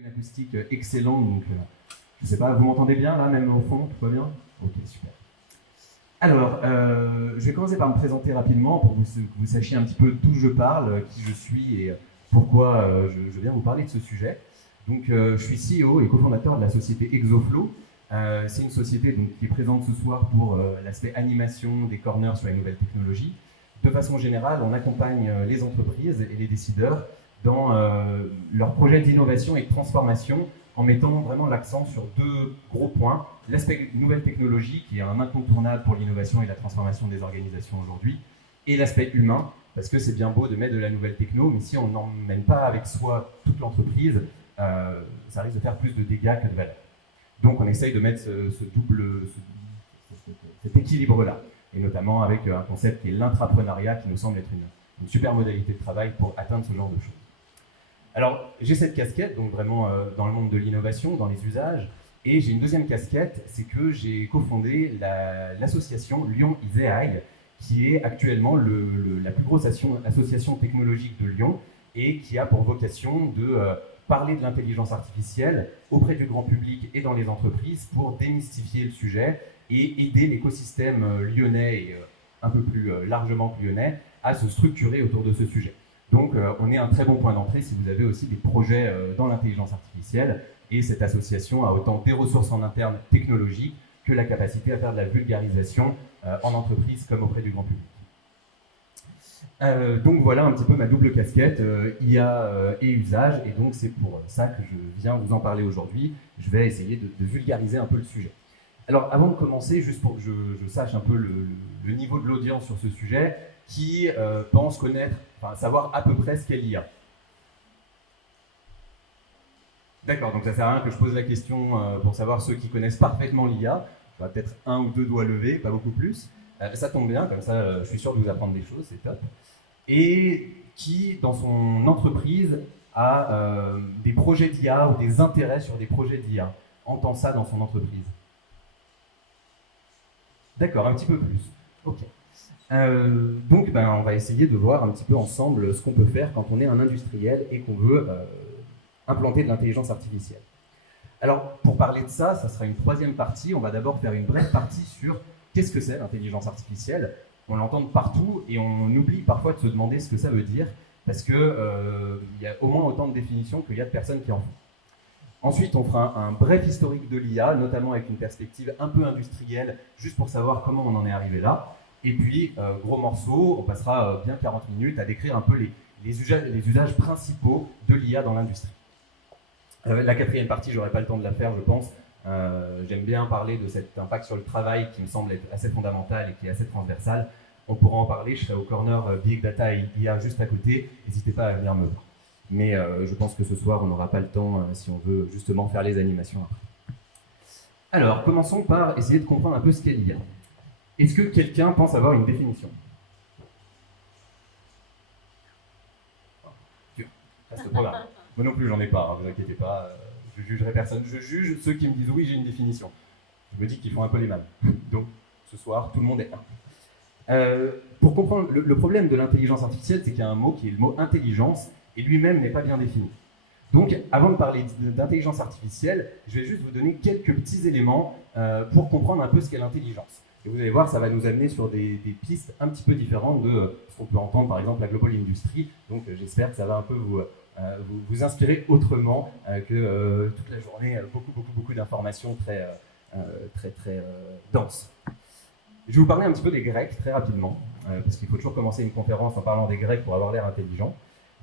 Une acoustique excellente, donc je sais pas, vous m'entendez bien là, même au fond, tout va bien? Ok, super. Alors, je vais commencer par me présenter rapidement pour que vous sachiez un petit peu d'où je parle, qui je suis et pourquoi je viens vous parler de ce sujet. Donc, je suis CEO et cofondateur de la société Exoflow. C'est une société donc, qui est présente ce soir pour l'aspect animation des corners sur les nouvelles technologies. De façon générale, on accompagne les entreprises et les décideurs dans leurs projets d'innovation et de transformation en mettant vraiment l'accent sur deux gros points. L'aspect nouvelle technologie, qui est un incontournable pour l'innovation et la transformation des organisations aujourd'hui, et l'aspect humain, parce que c'est bien beau de mettre de la nouvelle techno, mais si on n'emmène pas avec soi toute l'entreprise, ça risque de faire plus de dégâts que de valeur. Donc on essaye de mettre cet équilibre-là, et notamment avec un concept qui est l'intrapreneuriat, qui nous semble être une super modalité de travail pour atteindre ce genre de choses. Alors, j'ai cette casquette, donc vraiment dans le monde de l'innovation, dans les usages, et j'ai une deuxième casquette, c'est que j'ai cofondé l'association Lyon ISEAI, qui est actuellement la plus grosse association technologique de Lyon, et qui a pour vocation de parler de l'intelligence artificielle auprès du grand public et dans les entreprises pour démystifier le sujet et aider l'écosystème lyonnais et un peu plus largement que lyonnais à se structurer autour de ce sujet. Donc, on est un très bon point d'entrée si vous avez aussi des projets dans l'intelligence artificielle. Et cette association a autant des ressources en interne technologiques que la capacité à faire de la vulgarisation en entreprise comme auprès du grand public. Donc voilà un petit peu ma double casquette, IA et usage. Et donc c'est pour ça que je viens vous en parler aujourd'hui. Je vais essayer de vulgariser un peu le sujet. Alors avant de commencer, juste pour que je sache un peu le niveau de l'audience sur ce sujet, qui pense connaître, enfin savoir à peu près ce qu'est l'IA. D'accord, donc ça sert à rien que je pose la question pour savoir ceux qui connaissent parfaitement l'IA. Il y aura peut-être un ou deux doigts levés, pas beaucoup plus. Ça tombe bien, comme ça je suis sûr de vous apprendre des choses, c'est top. Et qui, dans son entreprise, a des projets d'IA ou des intérêts sur des projets d'IA, entend ça dans son entreprise. D'accord, un petit peu plus. Ok. Donc, on va essayer de voir un petit peu ensemble ce qu'on peut faire quand on est un industriel et qu'on veut implanter de l'intelligence artificielle. Alors, pour parler de ça, ça sera une troisième partie. On va d'abord faire une brève partie sur qu'est-ce que c'est l'intelligence artificielle. On l'entend de partout et on oublie parfois de se demander ce que ça veut dire parce qu'il y a au moins autant de définitions qu'il y a de personnes qui en font. Ensuite, on fera un bref historique de l'IA, notamment avec une perspective un peu industrielle, juste pour savoir comment on en est arrivé là. Et puis, gros morceau, on passera bien 40 minutes à décrire un peu les usages principaux de l'IA dans l'industrie. La quatrième partie, je n'aurai pas le temps de la faire, je pense. J'aime bien parler de cet impact sur le travail qui me semble être assez fondamental et qui est assez transversal. On pourra en parler, je serai au corner Big Data et IA juste à côté. N'hésitez pas à venir me voir. Mais je pense que ce soir, on n'aura pas le temps si on veut justement faire les animations après. Alors, commençons par essayer de comprendre un peu ce qu'est l'IA. Est-ce que quelqu'un pense avoir une définition? Dur, reste le programme. Moi non plus, j'en ai pas, vous inquiétez pas, je jugerai personne. Je juge ceux qui me disent oui, j'ai une définition. Je me dis qu'ils font un peu les mêmes. Donc, ce soir, tout le monde est un. Pour comprendre, le problème de l'intelligence artificielle, c'est qu'il y a un mot qui est le mot intelligence, et lui-même n'est pas bien défini. Donc, avant de parler d'intelligence artificielle, je vais juste vous donner quelques petits éléments pour comprendre un peu ce qu'est l'intelligence. Et vous allez voir, ça va nous amener sur des pistes un petit peu différentes de ce qu'on peut entendre, par exemple, la Global Industry. Donc, j'espère que ça va un peu vous inspirer autrement que toute la journée, beaucoup d'informations très denses. Je vais vous parler un petit peu des Grecs, très rapidement, parce qu'il faut toujours commencer une conférence en parlant des Grecs pour avoir l'air intelligent.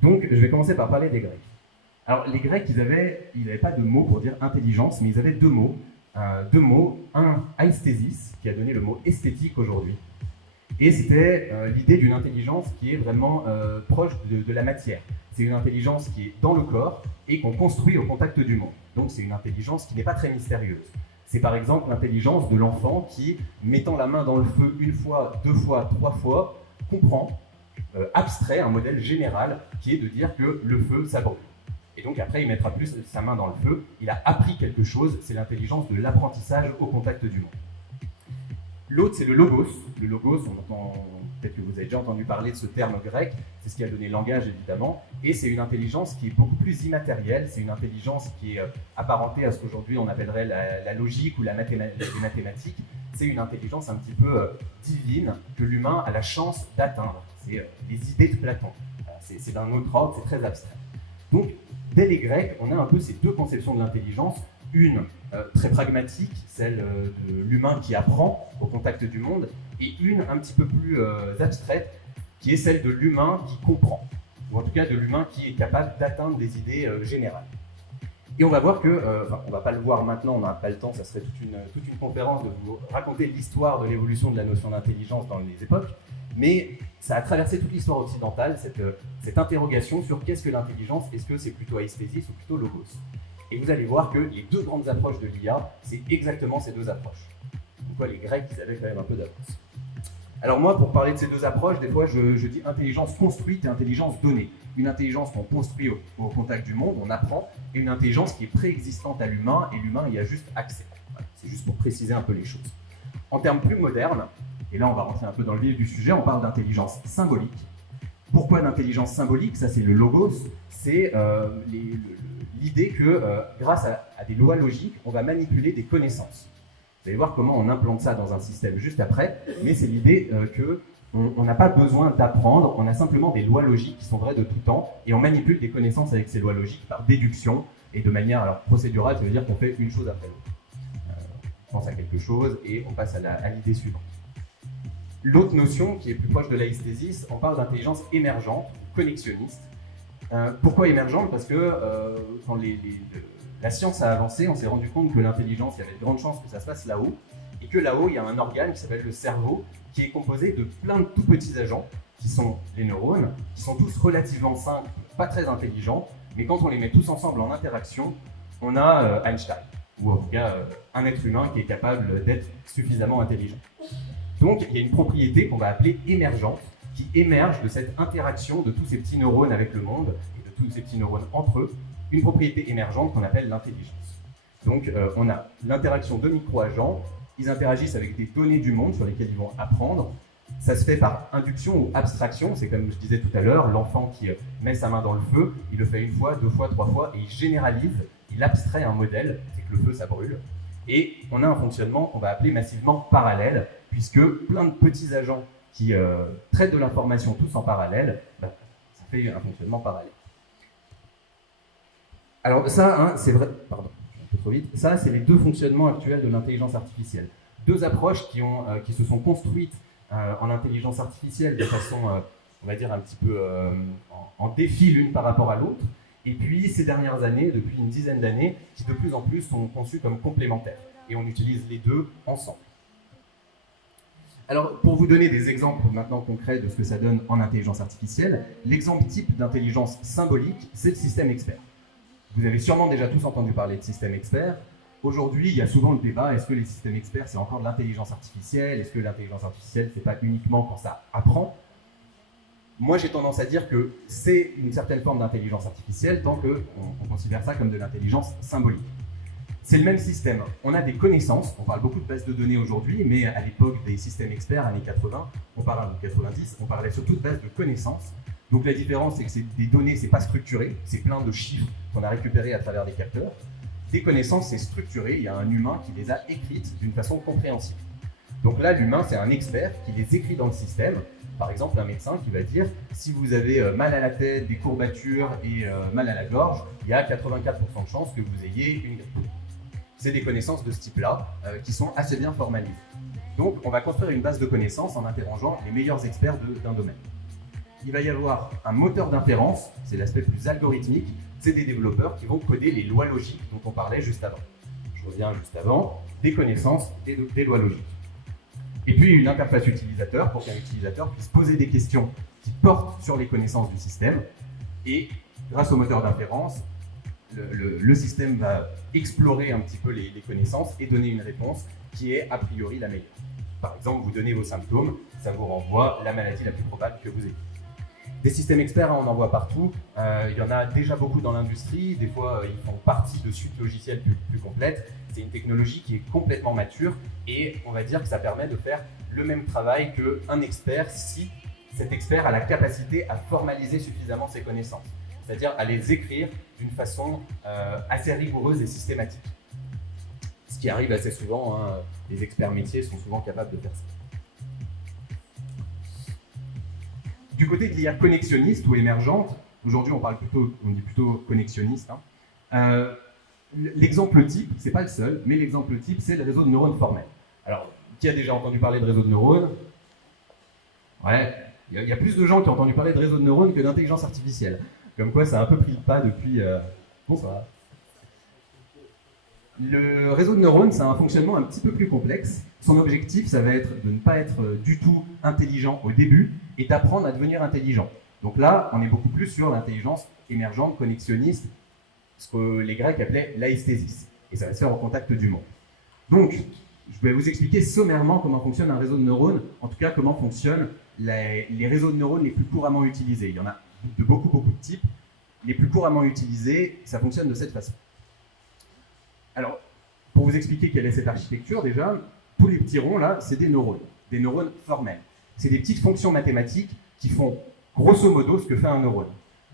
Donc, je vais commencer par parler des Grecs. Alors, les Grecs, ils n'avaient pas de mots pour dire intelligence, mais ils avaient deux mots. Un, aesthesis, qui a donné le mot esthétique aujourd'hui. Et c'était l'idée d'une intelligence qui est vraiment proche de la matière. C'est une intelligence qui est dans le corps et qu'on construit au contact du monde. Donc, c'est une intelligence qui n'est pas très mystérieuse. C'est par exemple l'intelligence de l'enfant qui, mettant la main dans le feu une fois, deux fois, trois fois, comprend, abstrait un modèle général qui est de dire que le feu, ça brûle. Et donc après, il mettra plus sa main dans le feu. Il a appris quelque chose, c'est l'intelligence de l'apprentissage au contact du monde. L'autre, c'est le logos. Le logos, on entend peut-être que vous avez déjà entendu parler de ce terme grec, c'est ce qui a donné le langage évidemment, et c'est une intelligence qui est beaucoup plus immatérielle, c'est une intelligence qui est apparentée à ce qu'aujourd'hui on appellerait la logique ou les mathématiques, c'est une intelligence un petit peu divine que l'humain a la chance d'atteindre, c'est les idées de Platon, c'est d'un autre ordre, c'est très abstrait. Donc, dès les Grecs, on a un peu ces deux conceptions de l'intelligence, une très pragmatique, celle de l'humain qui apprend au contact du monde, et une un petit peu plus abstraite, qui est celle de l'humain qui comprend, ou en tout cas de l'humain qui est capable d'atteindre des idées générales. Et on va voir que, enfin on ne va pas le voir maintenant, on n'a pas le temps, ça serait toute une conférence de vous raconter l'histoire de l'évolution de la notion d'intelligence dans les époques, mais ça a traversé toute l'histoire occidentale, cette interrogation sur qu'est-ce que l'intelligence, est-ce que c'est plutôt aesthésis ou plutôt logos. Et vous allez voir que les deux grandes approches de l'IA, c'est exactement ces deux approches. Donc les Grecs, ils avaient quand même un peu d'avance. Alors moi, pour parler de ces deux approches, des fois je dis intelligence construite et intelligence donnée. Une intelligence qu'on construit au contact du monde, on apprend, et une intelligence qui est préexistante à l'humain, et l'humain y a juste accès. Voilà, c'est juste pour préciser un peu les choses. En termes plus modernes, et là on va rentrer un peu dans le vif du sujet, on parle d'intelligence symbolique. Pourquoi l'intelligence symbolique? Ça c'est le logos, c'est l'idée que grâce à des lois logiques, on va manipuler des connaissances. Vous allez voir comment on implante ça dans un système juste après, mais c'est l'idée qu'on n'a pas besoin d'apprendre, on a simplement des lois logiques qui sont vraies de tout temps, et on manipule des connaissances avec ces lois logiques par déduction, et de manière procédurale, ça veut dire qu'on fait une chose après l'autre. On pense à quelque chose, et on passe à l'idée suivante. L'autre notion, qui est plus proche de l'aesthésis, on parle d'intelligence émergente, connexionniste. Pourquoi émergente? Parce que quand la science a avancé, on s'est rendu compte que l'intelligence, il y avait de grandes chances que ça se passe là-haut, et que là-haut, il y a un organe qui s'appelle le cerveau, qui est composé de plein de tout petits agents, qui sont les neurones, qui sont tous relativement simples, pas très intelligents, mais quand on les met tous ensemble en interaction, on a Einstein, ou en tout cas un être humain qui est capable d'être suffisamment intelligent. Donc, il y a une propriété qu'on va appeler émergente, qui émerge de cette interaction de tous ces petits neurones avec le monde, et de tous ces petits neurones entre eux, une propriété émergente qu'on appelle l'intelligence. Donc, on a l'interaction de micro-agents, ils interagissent avec des données du monde sur lesquelles ils vont apprendre. Ça se fait par induction ou abstraction, c'est comme je disais tout à l'heure, l'enfant qui met sa main dans le feu, il le fait une fois, deux fois, trois fois, et il généralise, il abstrait un modèle, c'est que le feu ça brûle, et on a un fonctionnement qu'on va appeler massivement parallèle, puisque plein de petits agents qui traitent de l'information tous en parallèle, ça fait un fonctionnement parallèle. Alors ça, c'est vrai, pardon, je vais un peu trop vite, ça c'est les deux fonctionnements actuels de l'intelligence artificielle. Deux approches qui se sont construites en intelligence artificielle de façon, on va dire, un petit peu en défi l'une par rapport à l'autre, et puis ces dernières années, depuis une dizaine d'années, qui de plus en plus sont conçues comme complémentaires, et on utilise les deux ensemble. Alors, pour vous donner des exemples maintenant concrets de ce que ça donne en intelligence artificielle, l'exemple type d'intelligence symbolique, c'est le système expert. Vous avez sûrement déjà tous entendu parler de système expert. Aujourd'hui, il y a souvent le débat, est-ce que les systèmes experts, c'est encore de l'intelligence artificielle? Est-ce que l'intelligence artificielle, c'est pas uniquement quand ça apprend? Moi, j'ai tendance à dire que c'est une certaine forme d'intelligence artificielle tant qu'on considère ça comme de l'intelligence symbolique. C'est le même système. On a des connaissances, on parle beaucoup de bases de données aujourd'hui, mais à l'époque des systèmes experts, années 80, on parlait de 90, on parlait surtout de bases de connaissances. Donc la différence, c'est que c'est des données, c'est pas structuré, c'est plein de chiffres qu'on a récupérés à travers des capteurs. Des connaissances, c'est structuré, il y a un humain qui les a écrites d'une façon compréhensible. Donc là, l'humain, c'est un expert qui les écrit dans le système. Par exemple, un médecin qui va dire, si vous avez mal à la tête, des courbatures et mal à la gorge, il y a 84% de chances que vous ayez une grippe. C'est des connaissances de ce type-là qui sont assez bien formalisées. Donc, on va construire une base de connaissances en interrogeant les meilleurs experts d'un domaine. Il va y avoir un moteur d'inférence, c'est l'aspect plus algorithmique, c'est des développeurs qui vont coder les lois logiques dont on parlait juste avant. Je reviens juste avant, des connaissances et des lois logiques. Et puis une interface utilisateur pour qu'un utilisateur puisse poser des questions qui portent sur les connaissances du système. Et grâce au moteur d'inférence, le système va explorer un petit peu les connaissances et donner une réponse qui est a priori la meilleure. Par exemple, vous donnez vos symptômes, ça vous renvoie la maladie la plus probable que vous ayez. Des systèmes experts, on en voit partout. Il y en a déjà beaucoup dans l'industrie. Des fois, ils font partie de suites logicielles plus complètes. C'est une technologie qui est complètement mature et on va dire que ça permet de faire le même travail qu'un expert si cet expert a la capacité à formaliser suffisamment ses connaissances, c'est-à-dire à les écrire d'une façon assez rigoureuse et systématique. Ce qui arrive assez souvent, hein, les experts métiers sont souvent capables de faire ça. Du côté de l'IA connexionniste ou émergente, aujourd'hui on dit plutôt connexionniste, hein, l'exemple type, c'est pas le seul, mais l'exemple type, c'est le réseau de neurones formel. Alors, qui a déjà entendu parler de réseau de neurones? Ouais, il y a plus de gens qui ont entendu parler de réseau de neurones que d'intelligence artificielle. Comme quoi, ça a un peu pris le pas depuis... Bonsoir. Le réseau de neurones, c'est un fonctionnement un petit peu plus complexe. Son objectif, ça va être de ne pas être du tout intelligent au début et d'apprendre à devenir intelligent. Donc là, on est beaucoup plus sur l'intelligence émergente, connexionniste, ce que les Grecs appelaient l'aesthésis. Et ça va se faire au contact du monde. Donc, je vais vous expliquer sommairement comment fonctionne un réseau de neurones, en tout cas comment fonctionnent les réseaux de neurones les plus couramment utilisés. Il y en a de beaucoup de types. Les plus couramment utilisés, ça fonctionne de cette façon. Alors, pour vous expliquer quelle est cette architecture, déjà, tous les petits ronds là, c'est des neurones formels. C'est des petites fonctions mathématiques qui font grosso modo ce que fait un neurone.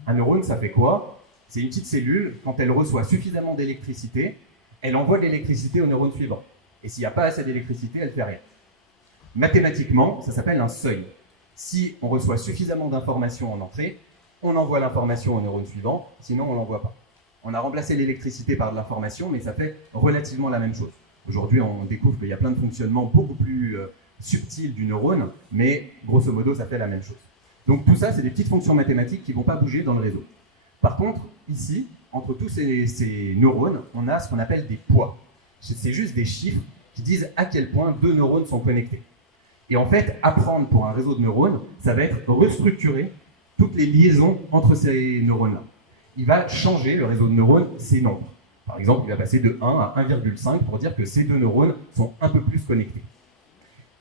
Un neurone, ça fait quoi? C'est une petite cellule, quand elle reçoit suffisamment d'électricité, elle envoie de l'électricité au neurone suivant. Et s'il n'y a pas assez d'électricité, elle ne fait rien. Mathématiquement, ça s'appelle un seuil. Si on reçoit suffisamment d'informations en entrée, on envoie l'information au neurone suivant, sinon on ne l'envoie pas. On a remplacé l'électricité par de l'information, mais ça fait relativement la même chose. Aujourd'hui, on découvre qu'il y a plein de fonctionnements beaucoup plus subtils du neurone, mais grosso modo, ça fait la même chose. Donc tout ça, c'est des petites fonctions mathématiques qui ne vont pas bouger dans le réseau. Par contre, ici, entre tous ces neurones, on a ce qu'on appelle des poids. C'est juste des chiffres qui disent à quel point deux neurones sont connectés. Et en fait, apprendre pour un réseau de neurones, ça va être restructurer toutes les liaisons entre ces neurones-là. Il va changer, le réseau de neurones, ses nombres. Par exemple, il va passer de 1 à 1,5 pour dire que ces deux neurones sont un peu plus connectés.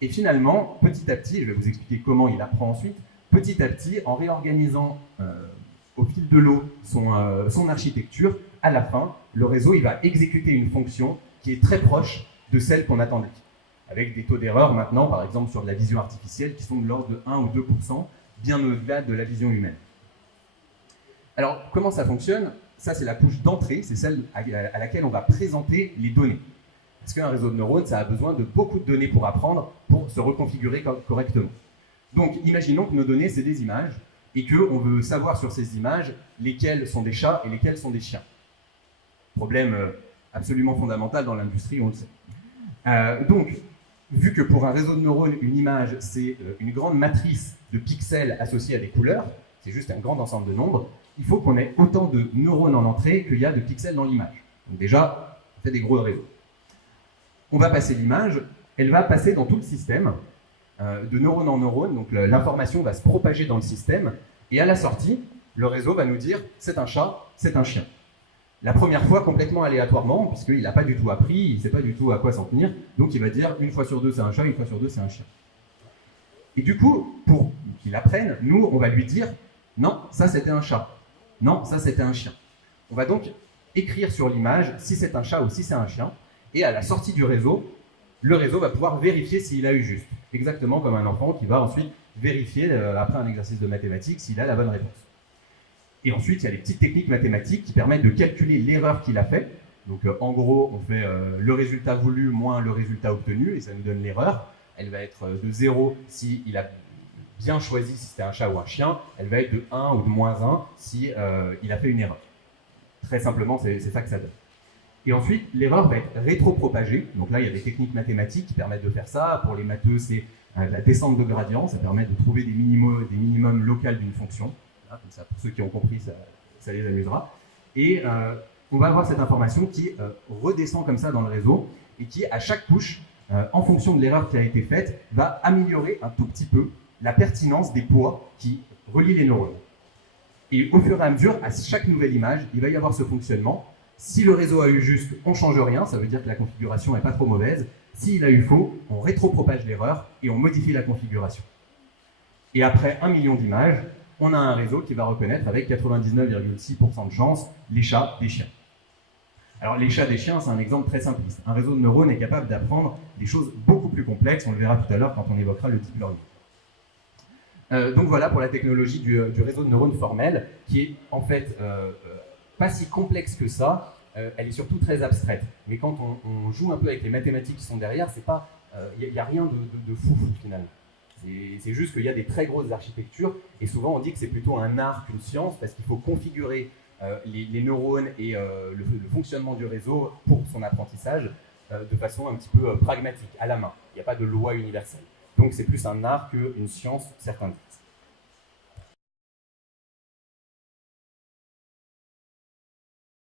Et finalement, petit à petit, je vais vous expliquer comment il apprend ensuite, petit à petit, en réorganisant au fil de l'eau son architecture, à la fin, le réseau il va exécuter une fonction qui est très proche de celle qu'on attendait. Avec des taux d'erreur maintenant, par exemple sur de la vision artificielle, qui sont de l'ordre de 1 ou 2%, bien au-delà de la vision humaine. Alors, comment ça fonctionne? Ça, c'est la couche d'entrée, c'est celle à laquelle on va présenter les données. Parce qu'un réseau de neurones, ça a besoin de beaucoup de données pour apprendre, pour se reconfigurer correctement. Donc, imaginons que nos données, c'est des images, et qu'on veut savoir sur ces images lesquelles sont des chats et lesquelles sont des chiens. Problème absolument fondamental dans l'industrie, on le sait. Donc, vu que pour un réseau de neurones, une image, c'est une grande matrice de pixels associés à des couleurs, c'est juste un grand ensemble de nombres, il faut qu'on ait autant de neurones en entrée qu'il y a de pixels dans l'image. Donc déjà, on fait des gros réseaux. On va passer l'image, elle va passer dans tout le système, de neurone en neurone, donc l'information va se propager dans le système, et à la sortie, le réseau va nous dire c'est un chat, c'est un chien. La première fois complètement aléatoirement, puisqu'il n'a pas du tout appris, il ne sait pas du tout à quoi s'en tenir, donc il va dire une fois sur deux c'est un chat, une fois sur deux c'est un chien. Et du coup, pour qu'il apprenne, nous on va lui dire non, ça c'était un chat, non, ça c'était un chien. On va donc écrire sur l'image si c'est un chat ou si c'est un chien, et à la sortie du réseau, le réseau va pouvoir vérifier s'il a eu juste. Exactement comme un enfant qui va ensuite vérifier, après un exercice de mathématiques, s'il a la bonne réponse. Et ensuite, il y a les petites techniques mathématiques qui permettent de calculer l'erreur qu'il a faite. Donc en gros, on fait le résultat voulu moins le résultat obtenu, et ça nous donne l'erreur. Elle va être de 0 s'il a bien choisi si c'était un chat ou un chien. Elle va être de 1 ou de moins 1 si il a fait une erreur. Très simplement, c'est ça que ça donne. Et ensuite, l'erreur va être rétropropagée. Donc là, il y a des techniques mathématiques qui permettent de faire ça. Pour les matheux, c'est la descente de gradient. Ça permet de trouver des minimums locaux d'une fonction. Là, comme ça, pour ceux qui ont compris, ça les amusera. Et on va avoir cette information qui redescend comme ça dans le réseau et qui, à chaque couche, en fonction de l'erreur qui a été faite, va améliorer un tout petit peu la pertinence des poids qui relient les neurones. Et au fur et à mesure, à chaque nouvelle image, il va y avoir ce fonctionnement. Si le réseau a eu juste, on ne change rien, ça veut dire que la configuration n'est pas trop mauvaise. S'il a eu faux, on rétropropage l'erreur et on modifie la configuration. Et après 1 million d'images, on a un réseau qui va reconnaître avec 99,6% de chance les chats des chiens. Alors les chats des chiens, c'est un exemple très simpliste. Un réseau de neurones est capable d'apprendre des choses beaucoup plus complexes, on le verra tout à l'heure quand on évoquera le deep learning. Donc voilà pour la technologie du réseau de neurones formel, qui est en fait pas si complexe que ça, elle est surtout très abstraite. Mais quand on joue un peu avec les mathématiques qui sont derrière, il n'y a rien de fou finalement. C'est juste qu'il y a des très grosses architectures, et souvent on dit que c'est plutôt un art qu'une science, parce qu'il faut configurer les neurones et le fonctionnement du réseau pour son apprentissage de façon un petit peu pragmatique, à la main. Il n'y a pas de loi universelle. Donc c'est plus un art qu'une science, certains disent.